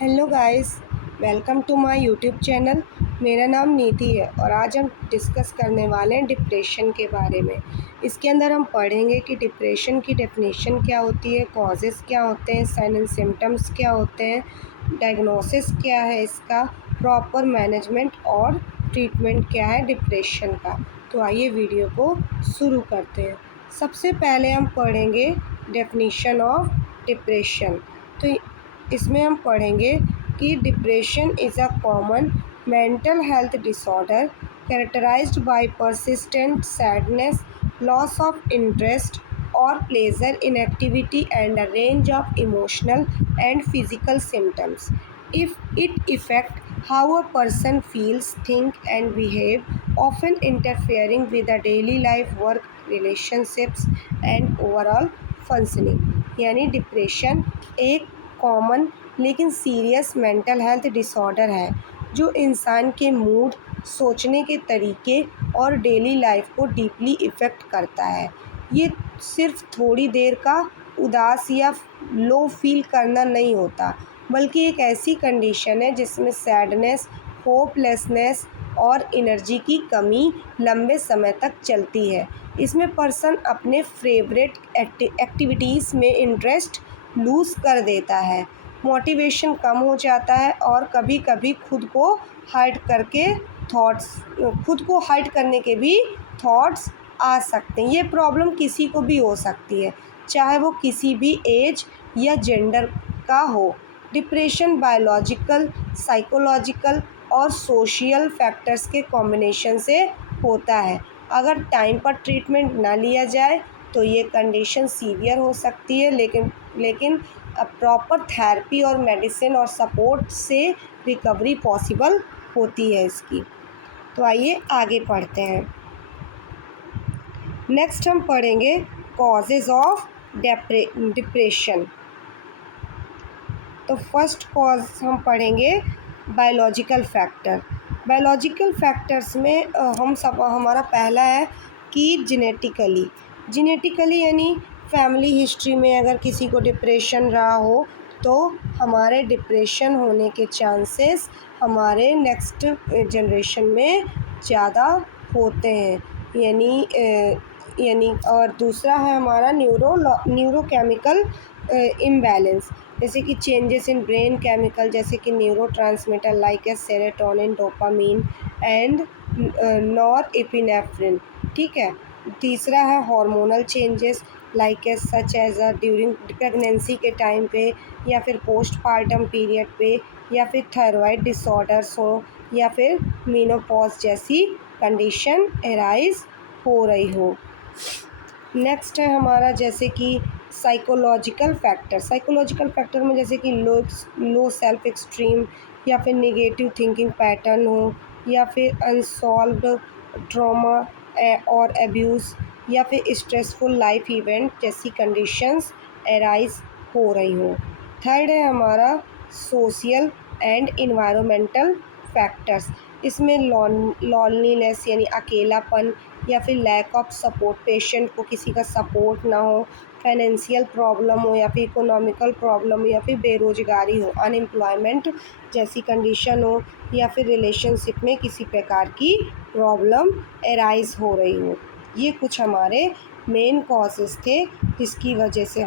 Hello guys, welcome to my YouTube channel. मेरा नाम नीति है और आज हम डिस्कस करने वाले हैं डिप्रेशन के बारे में। इसके अंदर हम पढ़ेंगे कि डिप्रेशन की डेफिनेशन क्या होती है, कॉजेज़ क्या होते हैं, साइन एंड सिम्टम्स क्या होते हैं, डायग्नोसिस क्या है इसका, प्रॉपर मैनेजमेंट और ट्रीटमेंट क्या है डिप्रेशन का। तो आइए वीडियो को शुरू करते हैं। सबसे पहले हम पढ़ेंगे डेफिनेशन ऑफ डिप्रेशन। तो इसमें हम पढ़ेंगे कि depression is a common mental health disorder characterized by persistent sadness, loss of interest or pleasure in activity and a range of emotional and physical symptoms. If it affects how a person feels, think and behave, often interfering with the daily life, work, relationships and overall functioning. यानी depression एक common लेकिन serious mental health disorder है जो इंसान के mood, सोचने के तरीके और डेली लाइफ को डीपली इफ़ेक्ट करता है। ये सिर्फ थोड़ी देर का उदास या लो फील करना नहीं होता, बल्कि एक ऐसी कंडीशन है जिसमें सैडनेस, होपलेसनेस और एनर्जी की कमी लंबे समय तक चलती है। इसमें पर्सन अपने फेवरेट एक्टिविटीज़ में इंटरेस्ट लूज़ कर देता है, मोटिवेशन कम हो जाता है और कभी कभी खुद को हाइड करने के भी थॉट्स आ सकते हैं। ये प्रॉब्लम किसी को भी हो सकती है, चाहे वो किसी भी एज या जेंडर का हो। डिप्रेशन बायोलॉजिकल, साइकोलॉजिकल और सोशल फैक्टर्स के कॉम्बिनेशन से होता है। अगर टाइम पर ट्रीटमेंट ना लिया जाए तो ये कंडीशन सीवियर हो सकती है, लेकिन प्रॉपर थेरेपी और मेडिसिन और सपोर्ट से रिकवरी पॉसिबल होती है इसकी। तो आइए आगे पढ़ते हैं। नेक्स्ट हम पढ़ेंगे कॉजेज़ ऑफ डिप्रेशन। तो फर्स्ट कॉज हम पढ़ेंगे बायोलॉजिकल फैक्टर। बायोलॉजिकल फैक्टर्स में हमारा पहला है कि जेनेटिकली यानी फैमिली हिस्ट्री में अगर किसी को डिप्रेशन रहा हो तो हमारे डिप्रेशन होने के चांसेस हमारे नेक्स्ट जनरेशन में ज़्यादा होते हैं। यानी और दूसरा है हमारा न्यूरोकेमिकल इम्बैलेंस, जैसे कि चेंजेस इन ब्रेन केमिकल जैसे कि neurotransmitter like as serotonin, dopamine and norepinephrine. ठीक है। तीसरा है hormonal changes like as such as during pregnancy के टाइम पे या फिर पोस्टपार्टम पीरियड पे, या फिर थायराइड डिसऑर्डर्स हो, या फिर मेनोपॉज जैसी कंडीशन एराइज हो रही हो। नेक्स्ट है हमारा जैसे कि साइकोलॉजिकल फैक्टर में जैसे कि लो सेल्फ एक्सट्रीम, या फिर नेगेटिव थिंकिंग पैटर्न हो, या फिर अनसॉल्व्ड ट्रॉमा और एब्यूज़, या फिर स्ट्रेसफुल लाइफ इवेंट जैसी कंडीशंस एराइज हो रही हो। थर्ड है हमारा सोशल एंड इन्वायरमेंटल फैक्टर्स। इसमें लॉनलीनेस यानी अकेलापन, या फिर लैक ऑफ सपोर्ट, पेशेंट को किसी का सपोर्ट ना हो, फाइनेंशियल प्रॉब्लम हो, या फिर इकोनॉमिकल प्रॉब्लम हो, या फिर बेरोजगारी हो, अनएम्प्लॉयमेंट जैसी कंडीशन हो, या फिर रिलेशनशिप में किसी प्रकार की प्रॉब्लम एराइज हो रही हो। ये कुछ हमारे मेन कॉजेज़ थे जिसकी वजह से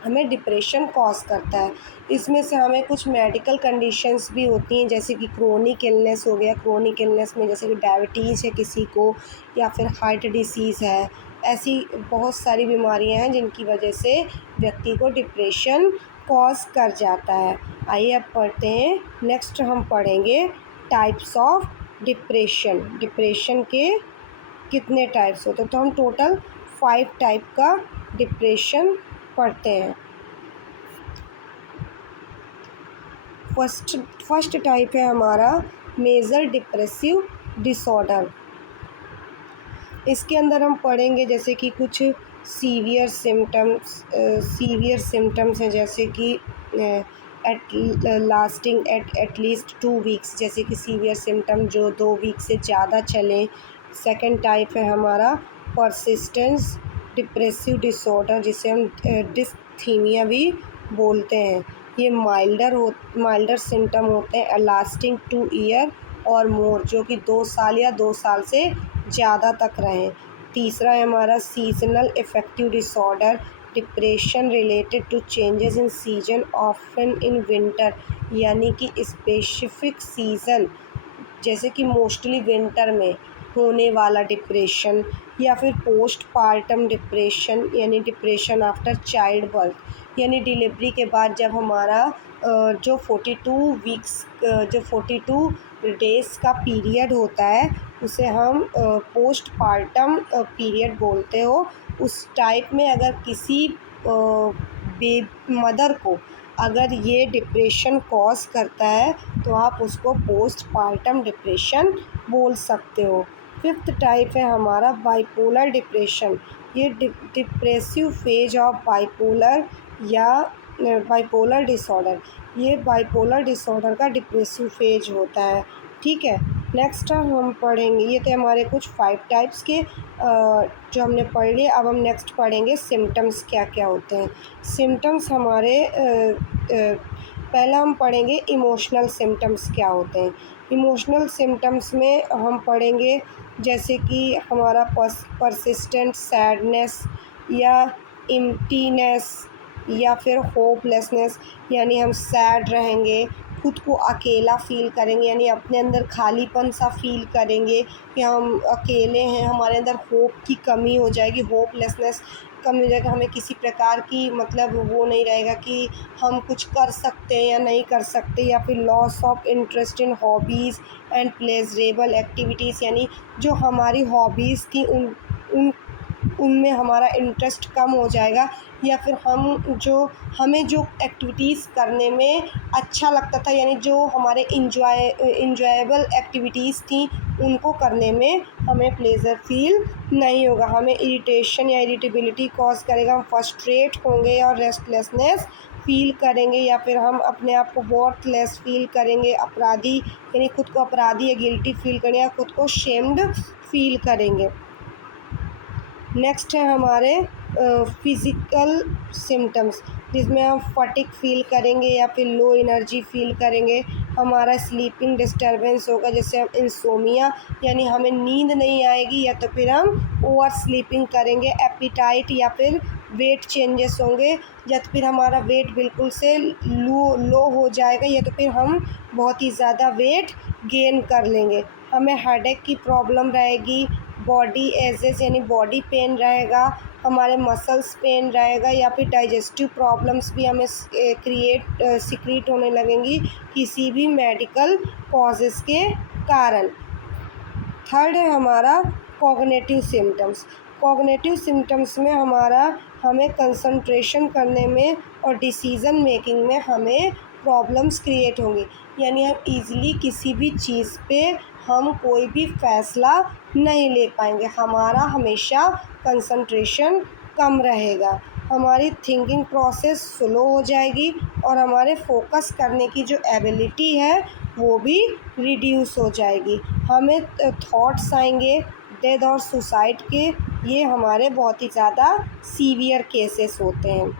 हमें डिप्रेशन कॉज करता है। इसमें से हमें कुछ मेडिकल कंडीशंस भी होती हैं, जैसे कि क्रोनिक इलनेस हो गया। क्रोनिक इलनेस में जैसे कि डायबिटीज़ है किसी को, या फिर हार्ट डिसीज़ है। ऐसी बहुत सारी बीमारियां हैं जिनकी वजह से व्यक्ति को डिप्रेशन कॉज कर जाता है। आइए अब पढ़ते हैं। नेक्स्ट हम पढ़ेंगे टाइप्स ऑफ डिप्रेशन के कितने टाइप्स होते हैं। तो हम टोटल 5 टाइप का डिप्रेशन पढ़ते हैं। फर्स्ट टाइप है हमारा मेजर डिप्रेसिव डिसऑर्डर। इसके अंदर हम पढ़ेंगे जैसे कि कुछ सीवियर सिम्टम्स हैं, जैसे कि लास्टिंग एटलीस्ट 2 वीक्स, जैसे कि सीवियर सिम्टम जो 2 वीक से ज़्यादा चलें। सेकंड टाइप है हमारा परसिस्टेंस डिप्रेसिव डिसऑर्डर, जिसे हम डिसथीमिया भी बोलते हैं। ये माइल्डर सिम्टम होते हैं, लास्टिंग 2 ईयर और मोर, जो कि 2 साल या 2 साल से ज़्यादा तक रहें। तीसरा है हमारा seasonal affective disorder, depression related to changes in season often in winter, यानी कि स्पेसिफिक सीज़न जैसे कि मोस्टली विंटर में होने वाला डिप्रेशन, या फिर पोस्ट पार्टम डिप्रेशन यानी डिप्रेशन आफ्टर चाइल्ड बर्थ, यानी डिलीवरी के बाद जब हमारा जो 42 डेज़ का पीरियड होता है उसे हम पोस्ट पार्टम पीरियड बोलते हो। उस टाइप में अगर किसी मदर को अगर ये डिप्रेशन कॉज करता है तो आप उसको पोस्ट पार्टम डिप्रेशन बोल सकते हो। फिफ्थ टाइप है हमारा बाइपोलर डिप्रेशन। ये डिप्रेसिव फेज ऑफ बाइपोलर या बाइपोलर डिसऑर्डर, ये बाइपोलर डिसऑर्डर का डिप्रेसिव फेज होता है। ठीक है, नेक्स्ट हम पढ़ेंगे, ये थे हमारे कुछ 5 टाइप्स के जो हमने पढ़ लिए। अब हम नेक्स्ट पढ़ेंगे सिम्टम्स क्या क्या होते हैं। सिम्टम्स हमारे पहला हम पढ़ेंगे इमोशनल सिम्टम्स क्या होते हैं। इमोशनल सिम्टम्स में हम पढ़ेंगे जैसे कि हमारा परसिस्टेंट सैडनेस या एम्प्टीनेस या फिर होपलेसनेस, यानी हम सैड रहेंगे, खुद को अकेला फ़ील करेंगे, यानी अपने अंदर खालीपन सा फ़ील करेंगे कि हम अकेले हैं, हमारे अंदर होप की कमी हो जाएगी, होपलेसनेस कम हो जाएगा, हमें किसी प्रकार की मतलब वो नहीं रहेगा कि हम कुछ कर सकते हैं या नहीं कर सकते, या फिर loss of interest in hobbies and pleasurable activities, यानी जो हमारी हॉबीज़ थी उनमें हमारा इंटरेस्ट कम हो जाएगा, या फिर हमें जो एक्टिविटीज़ करने में अच्छा लगता था, यानी जो हमारे इंजॉयबल एक्टिविटीज़ थी उनको करने में हमें प्लेज़र फ़ील नहीं होगा, हमें इरिटेशन या इरिटेबिलिटी कॉज करेगा, हम फ्रस्ट्रेट होंगे और रेस्टलेसनेस फ़ील करेंगे, या फिर हम अपने आप को वर्थलेस फ़ील करेंगे, अपराधी यानी खुद को अपराधी या गिल्टी फ़ील करेंगे, या खुद को शेम्ड फ़ील करेंगे। नेक्स्ट है हमारे फिज़िकल सिम्टम्स, जिसमें हम फटिग फ़ील करेंगे या फिर लो एनर्जी फ़ील करेंगे, हमारा स्लीपिंग डिस्टर्बेंस होगा, जैसे हम इंसोमिया यानी हमें नींद नहीं आएगी, या तो फिर हम ओवर स्लीपिंग करेंगे, एपिटाइट या फिर वेट चेंजेस होंगे, या तो फिर हमारा वेट बिल्कुल से लो हो जाएगा, या तो फिर हम बहुत ही ज़्यादा वेट गेन कर लेंगे, हमें हेडेक की प्रॉब्लम रहेगी, बॉडी एजेस यानी बॉडी पेन रहेगा, हमारे मसल्स पेन रहेगा, या फिर डाइजेस्टिव प्रॉब्लम्स भी हमें सीक्रेट होने लगेंगी किसी भी मेडिकल कॉजेज़ के कारण। थर्ड है हमारा कॉग्निटिव सिम्टम्स। कॉग्निटिव सिम्टम्स में हमें कंसंट्रेशन करने में और डिसीज़न मेकिंग में हमें प्रॉब्लम्स क्रिएट होंगी, यानी हम ईज़िली किसी भी चीज़ पे हम कोई भी फ़ैसला नहीं ले पाएंगे, हमारा हमेशा कंसंट्रेशन कम रहेगा, हमारी थिंकिंग प्रोसेस स्लो हो जाएगी, और हमारे फोकस करने की जो एबिलिटी है वो भी रिड्यूस हो जाएगी, हमें थॉट्स आएंगे डेथ और सुसाइड के, ये हमारे बहुत ही ज़्यादा सीवियर केसेस होते हैं।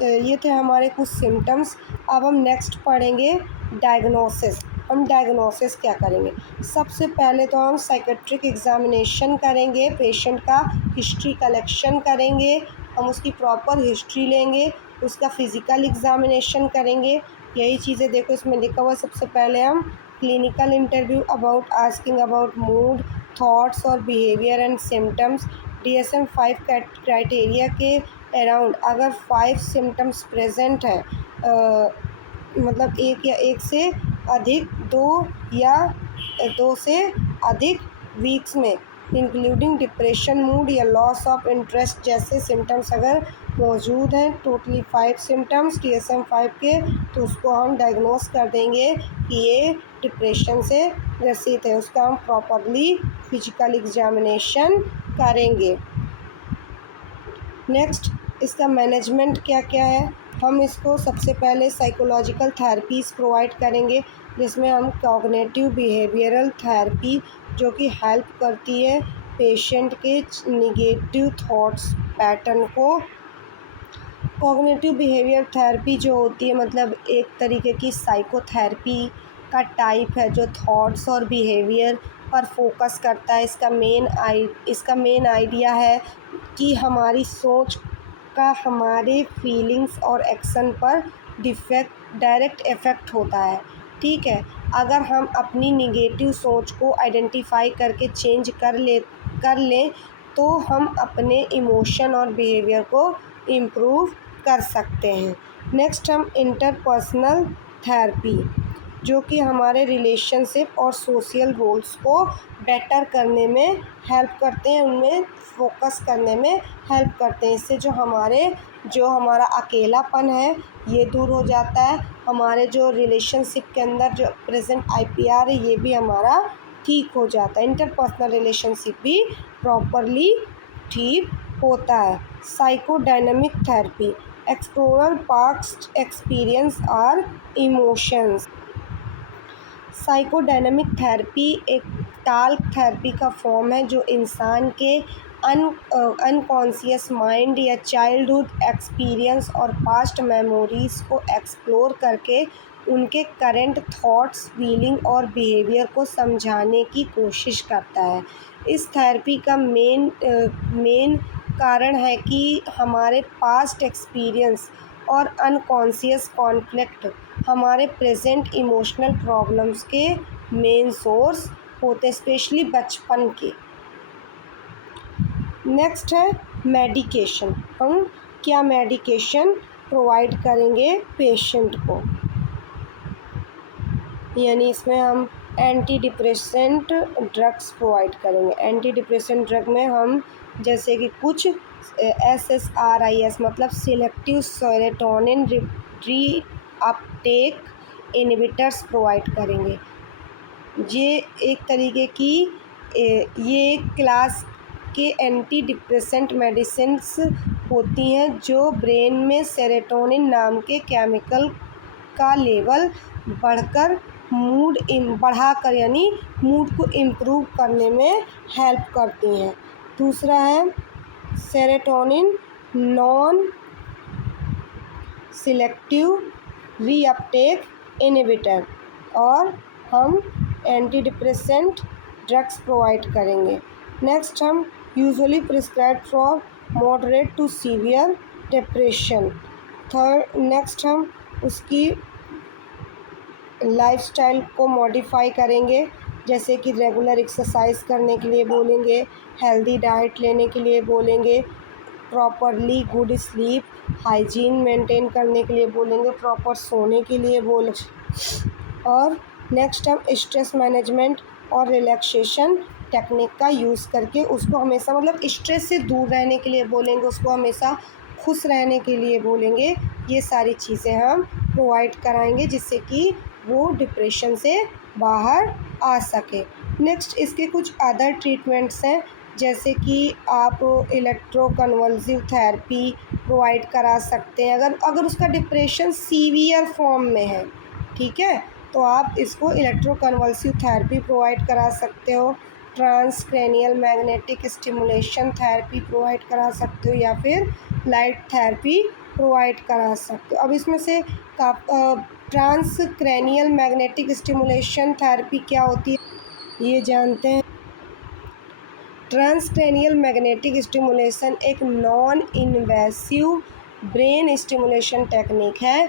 ये थे हमारे कुछ सिम्टम्स। अब हम नेक्स्ट पढ़ेंगे डायग्नोसिस। हम डायग्नोसिस क्या करेंगे, सबसे पहले तो हम साइकेट्रिक एग्ज़ामिनेशन करेंगे, पेशेंट का हिस्ट्री कलेक्शन करेंगे, हम उसकी प्रॉपर हिस्ट्री लेंगे, उसका फ़िज़िकल एग्ज़ामिनेशन करेंगे। यही चीज़ें देखो इसमें लिखा हुआ, सबसे पहले हम clinical interview about asking about mood, thoughts और behaviour and symptoms, DSM-5 criteria के अराउंड अगर 5 सिम्टम्स प्रेजेंट हैं, मतलब एक या एक से अधिक, 2 से अधिक वीक्स में, इंक्लूडिंग डिप्रेशन, मूड या लॉस ऑफ इंटरेस्ट जैसे सिम्टम्स अगर मौजूद हैं, टोटली 5 सिम्टम्स DSM-5 के, तो उसको हम डायग्नोस कर देंगे कि ये डिप्रेशन से ग्रसित है, उसका हम प्रॉपरली फिजिकल एग्जामिनेशन करेंगे। नेक्स्ट इसका मैनेजमेंट क्या क्या है, हम इसको सबसे पहले साइकोलॉजिकल थेरेपीज़ प्रोवाइड करेंगे, जिसमें हम कॉग्निटिव बिहेवियरल थेरेपी जो कि हेल्प करती है पेशेंट के निगेटिव थॉट्स पैटर्न को कॉग्निटिव बिहेवियर थेरेपी जो होती है मतलब एक तरीके की साइकोथेरेपी का टाइप है जो थॉट्स और बिहेवियर पर फोकस करता है। इसका मेन आइडिया है कि हमारी सोच का हमारे फीलिंग्स और एक्शन पर डायरेक्ट इफ़ेक्ट होता है। ठीक है, अगर हम अपनी निगेटिव सोच को आइडेंटिफाई करके चेंज कर लें तो हम अपने इमोशन और बिहेवियर को इम्प्रूव कर सकते हैं। नेक्स्ट हम इंटरपर्सनल थेरेपी जो कि हमारे रिलेशनशिप और सोशल रोल्स को बेटर करने में हेल्प करते हैं, उनमें फोकस करने में हेल्प करते हैं। इससे जो हमारा अकेलापन है ये दूर हो जाता है। हमारे जो रिलेशनशिप के अंदर जो प्रेजेंट IPR है ये भी हमारा ठीक हो जाता है। इंटरपर्सनल रिलेशनशिप भी प्रॉपरली ठीक होता है। Psychodynamic therapy explore past experience और इमोशंस। साइकोडायनामिक थेरेपी एक टास्क थेरेपी का फॉर्म है जो इंसान के अनकॉन्शियस माइंड या चाइल्डहुड एक्सपीरियंस और पास्ट मेमोरीज़ को एक्सप्लोर करके उनके करंट थॉट्स, फीलिंग और बिहेवियर को समझाने की कोशिश करता है। इस थेरेपी का मेन कारण है कि हमारे पास्ट एक्सपीरियंस और अनकॉन्शियस कॉन्फ्लिक्ट हमारे प्रेजेंट इमोशनल प्रॉब्लम्स के मेन सोर्स होते हैं, स्पेशली बचपन के। नेक्स्ट है मेडिकेशन। हम क्या मेडिकेशन प्रोवाइड करेंगे पेशेंट को, यानी इसमें हम एंटी डिप्रेसेंट ड्रग्स प्रोवाइड करेंगे। एंटी डिप्रेसेंट ड्रग में हम जैसे कि कुछ SSRIs मतलब selective serotonin reuptake inhibitors provide करेंगे। ये एक तरीके की ये क्लास के एंटी डिप्रेसेंट मेडिसिन्स होती हैं जो ब्रेन में सेरोटोनिन नाम के केमिकल का लेवल बढ़ाकर यानी मूड को इम्प्रूव करने में हेल्प करती हैं। दूसरा है serotonin non selective reuptake inhibitor, और हम एंटी डिप्रेसेंट ड्रग्स प्रोवाइड करेंगे। नेक्स्ट हम usually prescribe for moderate to severe depression. Next हम उसकी लाइफस्टाइल को मॉडिफाई करेंगे, जैसे कि रेगुलर एक्सरसाइज करने के लिए बोलेंगे, हेल्दी डाइट लेने के लिए बोलेंगे, properly good sleep hygiene maintain करने के लिए बोलेंगे, प्रॉपर सोने के लिए और नेक्स्ट हम स्ट्रेस मैनेजमेंट और रिलैक्सेशन टेक्निक का यूज़ करके उसको हमेशा मतलब स्ट्रेस से दूर रहने के लिए बोलेंगे, उसको हमेशा खुश रहने के लिए बोलेंगे। ये सारी चीज़ें हम प्रोवाइड कराएंगे जिससे कि वो डिप्रेशन से बाहर आ सके। नेक्स्ट इसके कुछ अदर ट्रीटमेंट्स हैं, जैसे कि आप इलेक्ट्रोकन्वल्सिव थेरेपी प्रोवाइड करा सकते हैं अगर उसका डिप्रेशन सीवियर फॉर्म में है। ठीक है, तो आप इसको इलेक्ट्रोकन्वल्सिव थेरेपी प्रोवाइड करा सकते हो। ट्रांसक्रैनियल मैग्नेटिक स्टिमुलेशन थेरेपी प्रोवाइड करा सकते हो या फिर लाइट थेरेपी प्रोवाइड करा सकते हो। अब इसमें से ट्रांसक्रैनियल मैग्नेटिक स्टिमुलेशन थेरेपी क्या होती है ये जानते हैं। ट्रांसक्रैनियल मैग्नेटिक स्टिमुलेशन एक non invasive brain stimulation technique है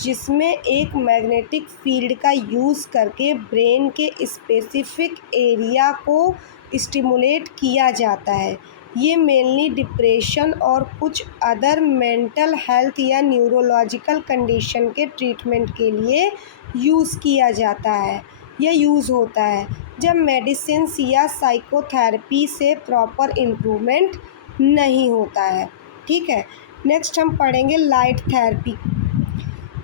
जिसमें एक मैग्नेटिक फील्ड का यूज़ करके ब्रेन के स्पेसिफिक एरिया को स्टिमुलेट किया जाता है। ये मेनली डिप्रेशन और कुछ अदर मेंटल हेल्थ या न्यूरोलॉजिकल कंडीशन के ट्रीटमेंट के लिए यूज़ किया जाता है या यूज़ होता है जब मेडिसिन्स या साइकोथेरेपी से प्रॉपर इम्प्रूवमेंट नहीं होता है। ठीक है, नेक्स्ट हम पढ़ेंगे लाइट थेरेपी।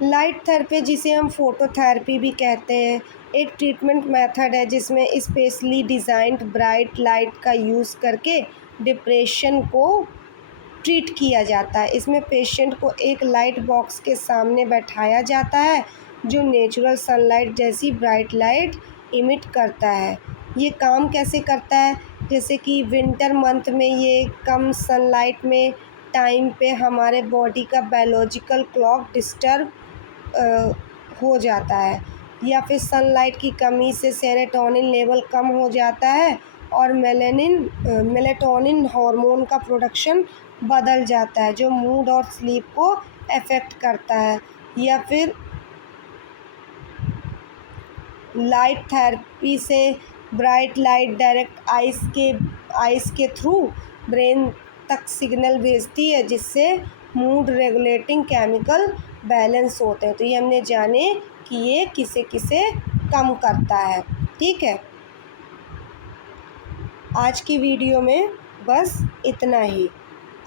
लाइट थेरेपी जिसे हम फोटोथेरेपी भी कहते हैं, एक ट्रीटमेंट मेथड है जिसमें स्पेशली डिज़ाइंड ब्राइट लाइट का यूज़ करके डिप्रेशन को ट्रीट किया जाता है। इसमें पेशेंट को एक लाइट बॉक्स के सामने बैठाया जाता है जो नेचुरल सनलाइट जैसी ब्राइट लाइट इमिट करता है। ये काम कैसे करता है, जैसे कि विंटर मंथ में ये कम सनलाइट में टाइम पे हमारे बॉडी का बायोलॉजिकल क्लॉक डिस्टर्ब हो जाता है, या फिर सनलाइट की कमी से सेरोटोनिन लेवल कम हो जाता है और मेलेटोनिन हार्मोन का प्रोडक्शन बदल जाता है, जो मूड और स्लीप को अफेक्ट करता है। या फिर लाइट थेरेपी से ब्राइट लाइट डायरेक्ट आइस के थ्रू ब्रेन तक सिग्नल भेजती है, जिससे मूड रेगुलेटिंग केमिकल बैलेंस होते हैं। तो ये हमने जाने कि ये किसे किसे कम करता है। ठीक है, आज की वीडियो में बस इतना ही।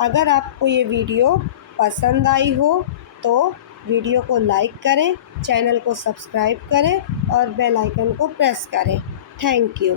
अगर आपको ये वीडियो पसंद आई हो तो वीडियो को लाइक करें, चैनल को सब्सक्राइब करें और बेल आइकन को प्रेस करें। Thank you.